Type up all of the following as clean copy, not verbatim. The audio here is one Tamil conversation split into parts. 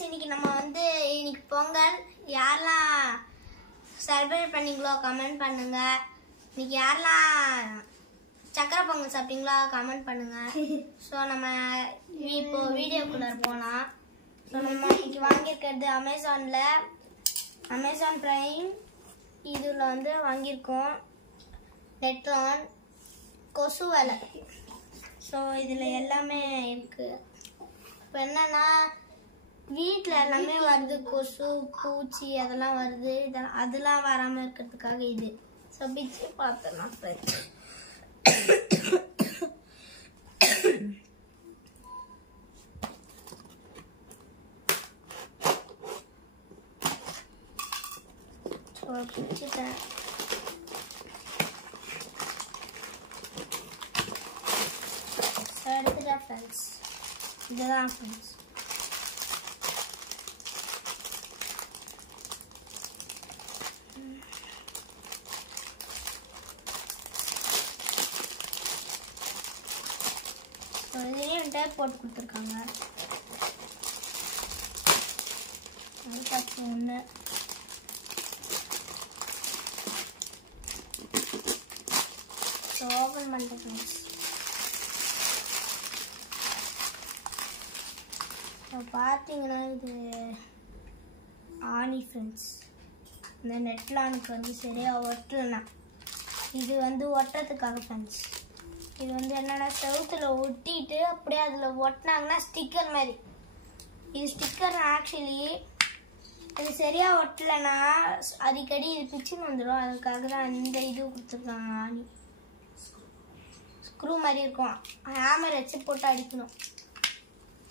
ஃப்ரெண்ட்ஸ், இன்னைக்கு நம்ம வந்து இன்னைக்கு பொங்கல் யாரெல்லாம் செலிப்ரேட் பண்ணீங்களோ கமெண்ட் பண்ணுங்க. இன்னைக்கு யாரெல்லாம் சக்கரை பொங்கல் சாப்பிட்டீங்களோ கமெண்ட் பண்ணுங்க. ஸோ நம்ம இப்போ வீடியோக்குள்ள போகலாம். ஸோ நம்ம இன்னைக்கு வாங்கியிருக்கிறது அமேசான் பிரைம் இதில் வந்து வாங்கியிருக்கோம். நெட்லான் கொசு வலை. ஸோ இதில் எல்லாமே இருக்குது. இப்போ என்னன்னா வீட்டில் எல்லாமே வருது, கொசு பூச்சி அதெல்லாம் வருது. அதெல்லாம் வராமல் இருக்கிறதுக்காக இது. ஸோ பிச்சு பார்த்துலாம் ஃப்ரெண்ட்ஸ். ஸோ பிச்சுட்டேன். எடுத்துட்டேன் ஃப்ரெண்ட்ஸ். இதுதான் ஃப்ரெண்ட்ஸ். இதுலேயும் டேப் போட்டு கொடுத்துருக்காங்க. அது பார்த்து ஒன்று ஓப்பன் பண்ணுறேன் ஃப்ரெண்ட்ஸ். இப்போ பார்த்தீங்கன்னா இது ஆணி ஃப்ரெண்ட்ஸ். இந்த நெட்லானுக்கு வந்து சரியாக ஒட்டலைண்ணா. இது வந்து ஒட்டுறதுக்காக ஃப்ரெண்ட்ஸ். இது வந்து என்னென்னா செவுத்தில் ஒட்டிட்டு அப்படியே அதில் ஒட்டினாங்கன்னா ஸ்டிக்கர் மாதிரி. இது ஸ்டிக்கர் ஆக்சுவலி இது சரியாக ஒட்டலைன்னா அடிக்கடி இது பிச்சுன்னு வந்துடும். அதுக்காக தான் இந்த இது கொடுத்துருக்காங்க. ஆணி ஸ்க்ரூ மாதிரி இருக்கும். ஹேமர் வச்சு போட்டு அடிக்கணும்.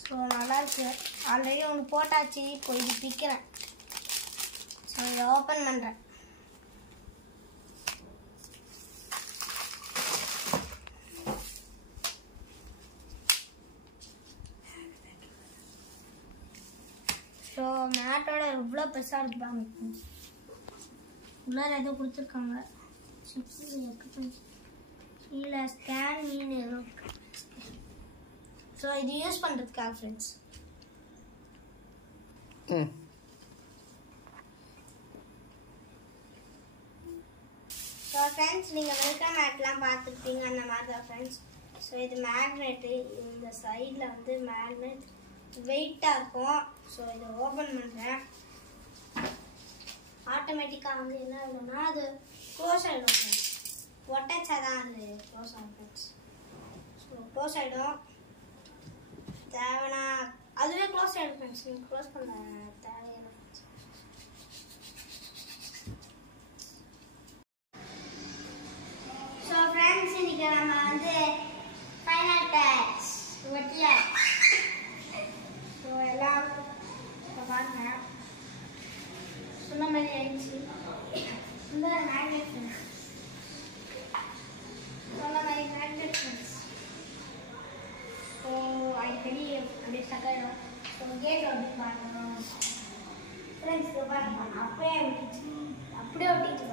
ஸோ நல்லாயிருக்கு. ஆல்ரெடி ஒன்று போட்டாச்சு. இப்போ இது பிக்கிறேன். ஸோ இதை ஓப்பன் பண்ணுறேன். ஸோ மேட்டோட இவ்வளோ பெருசாக இருப்பாங்க. உள்ளார ஏதோ கொடுத்துருக்காங்க. கீழே ஸ்கேன் மீன் ஏதோ. ஸோ இது யூஸ் பண்ணுறதுக்காக ஃப்ரெண்ட்ஸ். ஸோ ஃப்ரெண்ட்ஸ், நீங்கள் வெல்கம் மேட்லாம் பார்த்துருப்பீங்க. அந்த மாதிரி தான் ஃப்ரெண்ட்ஸ். ஸோ இது மேக்னெட்டு. இந்த சைடில் வந்து மேக்னெட் வெயிட்டாக இருக்கும். ஸோ இதை ஓப்பன் பண்ணுறேன். ஆட்டோமேட்டிக்காக வந்து என்ன ஆகுதுன்னா அது க்ளோஸ் ஆகிடும் ஃப்ரெண்ட்ஸ். ஒட்டச்சா தான் அது க்ளோஸ் ஆகும் ஃப்ரெண்ட்ஸ். ஸோ க்ளோஸ் ஆகிடும். தேவைன்னா அதுவே க்ளோஸ் ஆகிடும் ஃப்ரெண்ட்ஸ். நீங்கள் க்ளோஸ் பண்ண தேவையான ஃப்ரெண்ட்ஸ். ஸோ ஃப்ரெண்ட்ஸ், இன்னைக்கு நம்ம வந்து ஃபைனல் டச் ஒட்டியா. ஸோ எல்லாம் பாருங்க சொன்ன மாதிரி ஆயிடுச்சு. இந்த மேக்னெட் சொன்ன மாதிரி மேக்னெட் ஃப்ரெண்ட்ஸ். ஸோ அடிக்கடி அப்படியே சக்காயிடும். ஸோ கேட் ஒட்டி பாருங்க ஃப்ரெண்ட்ஸ். பாருங்க அப்படியே ஒட்டிச்சு. அப்படியே ஒட்டிச்சு